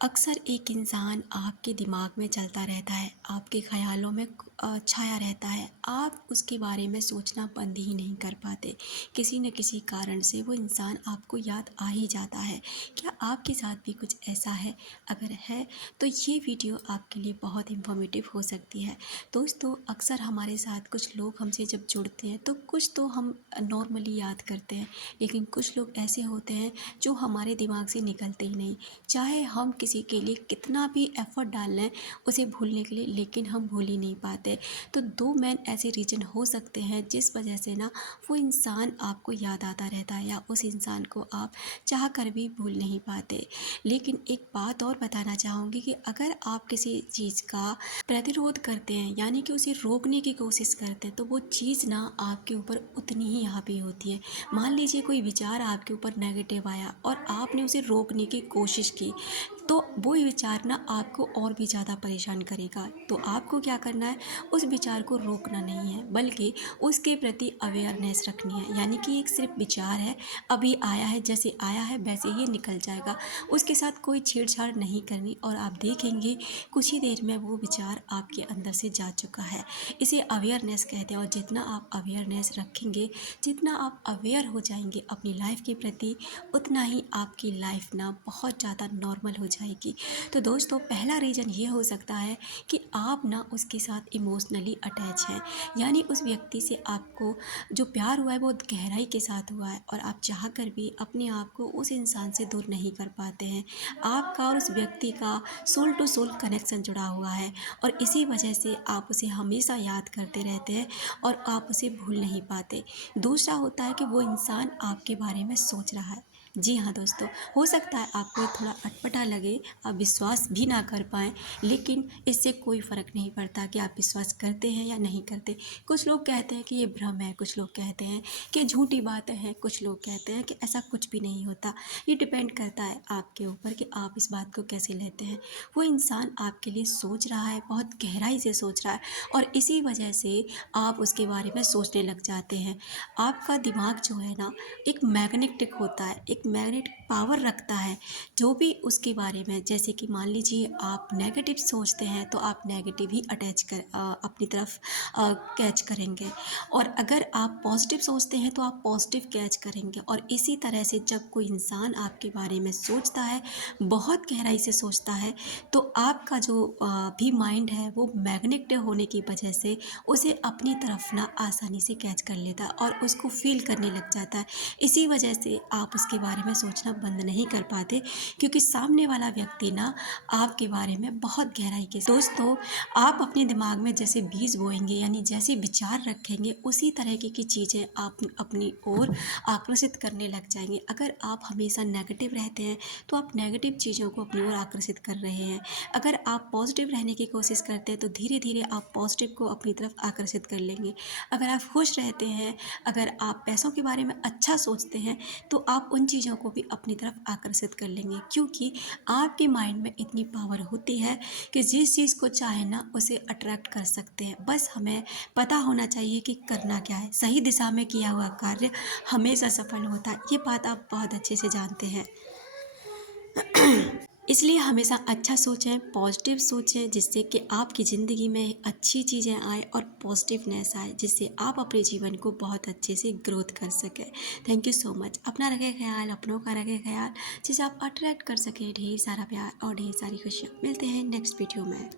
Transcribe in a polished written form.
अक्सर एक इंसान आपके दिमाग में चलता रहता है, आपके ख़यालों में छाया रहता है। आप उसके बारे में सोचना बंद ही नहीं कर पाते। किसी न किसी कारण से वो इंसान आपको याद आ ही जाता है। क्या आपके साथ भी कुछ ऐसा है? अगर है तो ये वीडियो आपके लिए बहुत इन्फॉर्मेटिव हो सकती है। दोस्तों, अक्सर हमारे साथ कुछ लोग हमसे जब जुड़ते हैं तो कुछ तो हम नॉर्मली याद करते हैं, लेकिन कुछ लोग ऐसे होते हैं जो हमारे दिमाग से निकलते ही नहीं। चाहे हम किसी के लिए कितना भी एफ़र्ट डाल लें उसे भूलने के लिए, लेकिन हम भूल ही नहीं पाते। तो 2 मेन ऐसे रीज़न हो सकते हैं जिस वजह से ना वो इंसान आपको याद आता रहता है या उस इंसान को आप चाह कर भी भूल नहीं पाते। लेकिन एक बात और बताना चाहूँगी कि अगर आप किसी चीज़ का प्रतिरोध करते हैं, यानी कि उसे रोकने की कोशिश करते हैं, तो वो चीज़ ना आपके ऊपर उतनी ही हावी होती है। मान लीजिए कोई विचार आपके ऊपर नेगेटिव आया और आपने उसे रोकने की कोशिश की, तो वो विचार ना आपको और भी ज़्यादा परेशान करेगा। तो आपको क्या करना है, उस विचार को रोकना नहीं है, बल्कि उसके प्रति अवेयरनेस रखनी है। यानी कि एक सिर्फ विचार है, अभी आया है, जैसे आया है वैसे ही निकल जाएगा। उसके साथ कोई छेड़छाड़ नहीं करनी और आप देखेंगे कुछ ही देर में वो विचार आपके अंदर से जा चुका है। इसे अवेयरनेस कहते हैं और जितना आप अवेयरनेस रखेंगे, जितना आप अवेयर हो जाएंगे अपनी लाइफ के प्रति, उतना ही आपकी लाइफ ना बहुत ज़्यादा नॉर्मल हो जाएगी। तो दोस्तों, पहला रीज़न ये हो सकता है कि आप ना उसके साथ इमोशनली अटैच हैं, यानी उस व्यक्ति से आपको जो प्यार हुआ है वो गहराई के साथ हुआ है और आप चाह कर भी अपने आप को उस इंसान से दूर नहीं कर पाते हैं। आपका और उस व्यक्ति का सोल टू सोल कनेक्शन जुड़ा हुआ है और इसी वजह से आप उसे हमेशा याद करते रहते हैं और आप उसे भूल नहीं पाते। दूसरा होता है कि वो इंसान आपके बारे में सोच रहा है। जी हाँ दोस्तों, हो सकता है आपको ये थोड़ा अटपटा लगे, आप विश्वास भी ना कर पाएँ, लेकिन इससे कोई फ़र्क नहीं पड़ता कि आप विश्वास करते हैं या नहीं करते। कुछ लोग कहते हैं कि ये भ्रम है, कुछ लोग कहते हैं कि झूठी बातें हैं, कुछ लोग कहते हैं कि ऐसा कुछ भी नहीं होता। ये डिपेंड करता है आपके ऊपर कि आप इस बात को कैसे लेते हैं। वो इंसान आपके लिए सोच रहा है, बहुत गहराई से सोच रहा है और इसी वजह से आप उसके बारे में सोचने लग जाते हैं। आपका दिमाग जो है ना, एक मैग्नेटिक होता है, एक मैग्नेटिक पावर रखता है। जो भी उसके बारे में, जैसे कि मान लीजिए आप नेगेटिव सोचते हैं तो आप नेगेटिव ही अपनी तरफ कैच करेंगे और अगर आप पॉजिटिव सोचते हैं तो आप पॉजिटिव कैच करेंगे। और इसी तरह से जब कोई इंसान आपके बारे में सोचता है, बहुत गहराई से सोचता है, तो आपका जो भी माइंड है वो मैग्नेटिक होने की वजह से उसे अपनी तरफ ना आसानी से कैच कर लेता है और उसको फील करने लग जाता है। इसी वजह से आप उसके बारे में सोचना बंद नहीं कर पाते, क्योंकि सामने वाला व्यक्ति ना आपके बारे में बहुत गहराई के दोस्तों, आप अपने दिमाग में जैसे बीज बोएंगे, यानी जैसे विचार रखेंगे, उसी तरह की चीज़ें आप अपनी ओर आकर्षित करने लग जाएंगे। अगर आप हमेशा नेगेटिव रहते हैं तो आप नेगेटिव चीज़ों को अपनी ओर आकर्षित कर रहे हैं। अगर आप पॉजिटिव रहने की कोशिश करते हैं तो धीरे धीरे आप पॉजिटिव को अपनी तरफ आकर्षित कर लेंगे। अगर आप खुश रहते हैं, अगर आप पैसों के बारे में अच्छा सोचते हैं, तो आप उन चीज़ों को भी अपनी तरफ आकर्षित कर लेंगे, क्योंकि आपके माइंड में इतनी पावर होती है कि जिस चीज़ को चाहे ना उसे अट्रैक्ट कर सकते हैं। बस हमें पता होना चाहिए कि करना क्या है। सही दिशा में किया हुआ कार्य हमेशा सफल होता है, ये बात आप बहुत अच्छे से जानते हैं। इसलिए हमेशा अच्छा सोचें, पॉजिटिव सोचें, जिससे कि आपकी ज़िंदगी में अच्छी चीज़ें आए और पॉजिटिवनेस आए, जिससे आप अपने जीवन को बहुत अच्छे से ग्रोथ कर सकें। Thank you so much. अपना रखें ख्याल, अपनों का रखें ख्याल, जिससे आप अट्रैक्ट कर सकें ढेर सारा प्यार और ढेर सारी खुशियाँ। मिलते हैं नेक्स्ट वीडियो में।